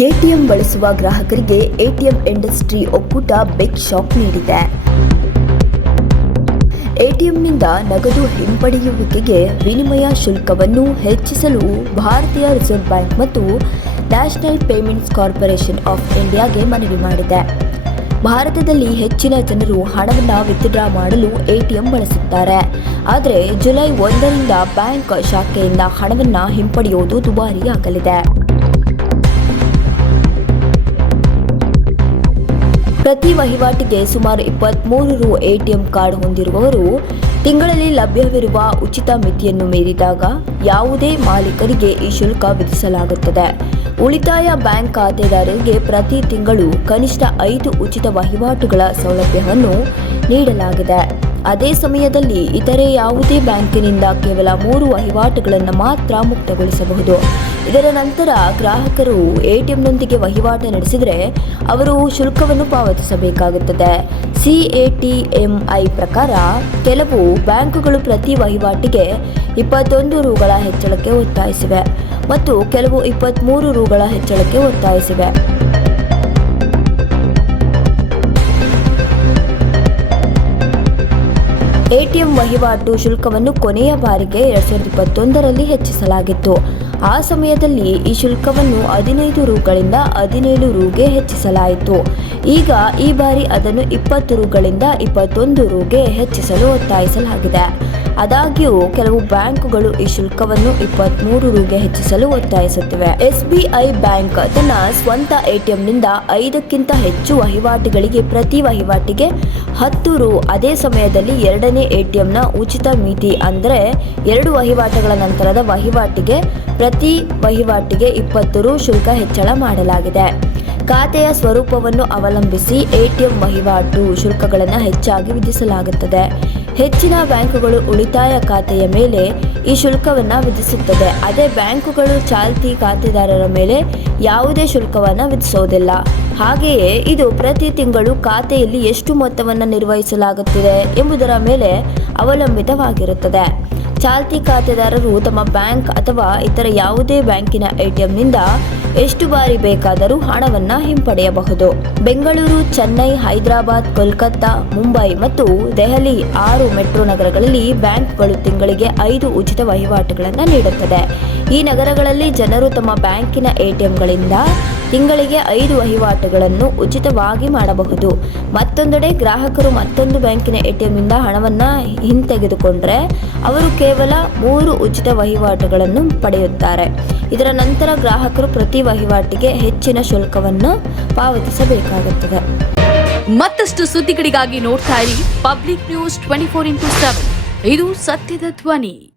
ATM ಬಳಸುವ ಗ್ರಾಹಕರಿಗೆ ATM industry ಒಕ್ಕೂಟ ಬಿಗ್ ಶಾಕ್ ನೀಡಿದೆ. ಎಟಿಎಂನಿಂದ ನಗದು ಹಿಂಪಡೆಯುವಿಕೆಗೆ ವಿನಿಮಯ ಶುಲ್ಕವನ್ನು ಹೆಚ್ಚಿಸಲು ಭಾರತೀಯ ರಿಸರ್ವ್ ಬ್ಯಾಂಕ್ ಮತ್ತು ನ್ಯಾಷನಲ್ ಪೇಮೆಂಟ್ಸ್ ಕಾರ್ಪೊರೇಷನ್ ಆಫ್ ಇಂಡಿಯಾಗೆ ಮನವಿ ಮಾಡಿದೆ. ಭಾರತದಲ್ಲಿ ಹೆಚ್ಚಿನ ಜನರು ಹಣವನ್ನು ವಿತ್ಡ್ರಾ ಮಾಡಲು ಎಟಿಎಂ ಬಳಸುತ್ತಾರೆ. ಆದರೆ ಜುಲೈ ಒಂದರಿಂದ ಬ್ಯಾಂಕ್ ಶಾಖೆಯಿಂದ ಹಣವನ್ನು ಹಿಂಪಡೆಯುವುದು ದುಬಾರಿಯಾಗಲಿದೆ. ಪ್ರತಿ ವಹಿವಾಟಿಗೆ ಸುಮಾರು ಇಪ್ಪತ್ತ್ಮೂರು ರು ಎಟಿಎಂ ಕಾರ್ಡ್ ಹೊಂದಿರುವವರು ತಿಂಗಳಲ್ಲಿ ಲಭ್ಯವಿರುವ ಉಚಿತ ಮಿತಿಯನ್ನು ಮೀರಿದಾಗ ಯಾವುದೇ ಮಾಲೀಕರಿಗೆ ಈ ಶುಲ್ಕ ವಿಧಿಸಲಾಗುತ್ತದೆ. ಉಳಿತಾಯ ಬ್ಯಾಂಕ್ ಖಾತೆದಾರರಿಗೆ ಪ್ರತಿ ತಿಂಗಳು ಕನಿಷ್ಠ ಐದು ಉಚಿತ ವಹಿವಾಟುಗಳ ಸೌಲಭ್ಯವನ್ನು ನೀಡಲಾಗಿದೆ. ಅದೇ ಸಮಯದಲ್ಲಿ ಇತರೆ ಯಾವುದೇ ಬ್ಯಾಂಕಿನಿಂದ ಕೇವಲ ಮೂರು ವಹಿವಾಟುಗಳನ್ನು ಮಾತ್ರ ಮುಕ್ತಗೊಳಿಸಬಹುದು. ಇದರ ನಂತರ ಗ್ರಾಹಕರು ಎಟಿಎಂನೊಂದಿಗೆ ವಹಿವಾಟು ನಡೆಸಿದರೆ ಅವರು ಶುಲ್ಕವನ್ನು ಪಾವತಿಸಬೇಕಾಗುತ್ತದೆ. C A T M I ಪ್ರಕಾರ ಕೆಲವು ಬ್ಯಾಂಕುಗಳು ಪ್ರತಿ ವಹಿವಾಟಿಗೆ ಇಪ್ಪತ್ತೊಂದು ರುಗಳ ಹೆಚ್ಚಳಕ್ಕೆ ಒತ್ತಾಯಿಸಿವೆ ಮತ್ತು ಕೆಲವು ಇಪ್ಪತ್ತ್ಮೂರು ರುಗಳ ಹೆಚ್ಚಳಕ್ಕೆ ಒತ್ತಾಯಿಸಿವೆ. ಎಟಿಎಂ ವಹಿವಾಟು ಶುಲ್ಕವನ್ನು ಕೊನೆಯ ಬಾರಿಗೆ ಎರಡ್ ಸಾವಿರದ ಇಪ್ಪತ್ತೊಂದರಲ್ಲಿ ಹೆಚ್ಚಿಸಲಾಗಿತ್ತು. ಆ ಸಮಯದಲ್ಲಿ ಈ ಶುಲ್ಕವನ್ನು ಹದಿನೈದು ರುಗಳಿಂದ ಹದಿನೇಳು ರುಗೆ ಹೆಚ್ಚಿಸಲಾಯಿತು. ಈಗ ಈ ಬಾರಿ ಅದನ್ನು ಇಪ್ಪತ್ತು ರುಗಳಿಂದ ಇಪ್ಪತ್ತೊಂದು ರುಗೆ ಹೆಚ್ಚಿಸಲು ಒತ್ತಾಯಿಸಲಾಗಿದೆ. ಆದಾಗ್ಯೂ, ಕೆಲವು ಬ್ಯಾಂಕುಗಳು ಈ ಶುಲ್ಕವನ್ನು ಇಪ್ಪತ್ತ್ಮೂರು ರುಗೆ ಹೆಚ್ಚಿಸಲು ಒತ್ತಾಯಿಸುತ್ತಿವೆ. ಎಸ್ಬಿಐ ಬ್ಯಾಂಕ್ ತನ್ನ ಸ್ವಂತ ಎಟಿಎಂನಿಂದ ಐದಕ್ಕಿಂತ ಹೆಚ್ಚು ವಹಿವಾಟುಗಳಿಗೆ ಪ್ರತಿ ವಹಿವಾಟಿಗೆ ಹತ್ತು ರು. ಅದೇ ಸಮಯದಲ್ಲಿ ಎರಡನೇ ಎಟಿಎಂನ ಉಚಿತ ಮಿತಿ ಅಂದರೆ ಎರಡು ವಹಿವಾಟುಗಳ ನಂತರದ ವಹಿವಾಟಿಗೆ ಪ್ರತಿ ವಹಿವಾಟಿಗೆ ಇಪ್ಪತ್ತು ರು ಶುಲ್ಕ ಹೆಚ್ಚಳ ಮಾಡಲಾಗಿದೆ. ಖಾತೆಯ ಸ್ವರೂಪವನ್ನು ಅವಲಂಬಿಸಿ ಎಟಿಎಂ ವಹಿವಾಟು ಶುಲ್ಕಗಳನ್ನು ಹೆಚ್ಚಾಗಿ ವಿಧಿಸಲಾಗುತ್ತದೆ. ಹೆಚ್ಚಿನ ಬ್ಯಾಂಕುಗಳು ಉಳಿತಾಯ ಖಾತೆಯ ಮೇಲೆ ಈ ಶುಲ್ಕವನ್ನು ವಿಧಿಸುತ್ತದೆ. ಅದೇ ಬ್ಯಾಂಕುಗಳು ಚಾಲ್ತಿ ಖಾತೆದಾರರ ಮೇಲೆ ಯಾವುದೇ ಶುಲ್ಕವನ್ನು ವಿಧಿಸೋದಿಲ್ಲ. ಹಾಗೆಯೇ ಇದು ಪ್ರತಿ ತಿಂಗಳು ಖಾತೆಯಲ್ಲಿ ಎಷ್ಟು ಮೊತ್ತವನ್ನು ನಿರ್ವಹಿಸಲಾಗುತ್ತಿದೆ ಎಂಬುದರ ಮೇಲೆ ಅವಲಂಬಿತವಾಗಿರುತ್ತದೆ. ಚಾಲ್ತಿ ಖಾತೆದಾರರು ತಮ್ಮ ಬ್ಯಾಂಕ್ ಅಥವಾ ಇತರ ಯಾವುದೇ ಬ್ಯಾಂಕಿನ ಎಟಿಎಂನಿಂದ ಎಷ್ಟು ಬಾರಿ ಬೇಕಾದರೂ ಹಣವನ್ನು ಹಿಂಪಡೆಯಬಹುದು. ಬೆಂಗಳೂರು, ಚೆನ್ನೈ, ಹೈದರಾಬಾದ್, ಕೋಲ್ಕತ್ತಾ, ಮುಂಬೈ ಮತ್ತು ದೆಹಲಿ ಆರು ಮೆಟ್ರೋ ನಗರಗಳಲ್ಲಿ ಬ್ಯಾಂಕ್ಗಳು ತಿಂಗಳಿಗೆ ಐದು ಉಚಿತ ವಹಿವಾಟುಗಳನ್ನು ನೀಡುತ್ತದೆ ಈ ನಗರಗಳಲ್ಲಿ ಜನರು ತಮ್ಮ ಬ್ಯಾಂಕಿನ ಎಟಿಎಂಗಳಿಂದ ತಿಂಗಳಿಗೆ ಐದು ವಹಿವಾಟುಗಳನ್ನು ಉಚಿತವಾಗಿ ಮಾಡಬಹುದು. ಮತ್ತೊಂದೆಡೆ ಗ್ರಾಹಕರು ಮತ್ತೊಂದು ಬ್ಯಾಂಕಿನ ಎಟಿಎಂನಿಂದ ಹಣವನ್ನು ಹಿಂತೆಗೆದುಕೊಂಡ್ರೆ ಅವರು ಕೇವಲ ಮೂರು ಉಚಿತ ವಹಿವಾಟುಗಳನ್ನು ಪಡೆಯುತ್ತಾರೆ. ಇದರ ನಂತರ ಗ್ರಾಹಕರು ಪ್ರತಿ ವಹಿವಾಟಿಗೆ ಹೆಚ್ಚಿನ ಶುಲ್ಕವನ್ನು ಪಾವತಿಸಬೇಕಾಗುತ್ತದೆ. ಮತ್ತಷ್ಟು ಸುದ್ದಿಗಳಿಗಾಗಿ ನೋಡ್ತಾ ಇರಿ public news twenty four into seven. ಇದು ಸತ್ಯದ ಧ್ವನಿ.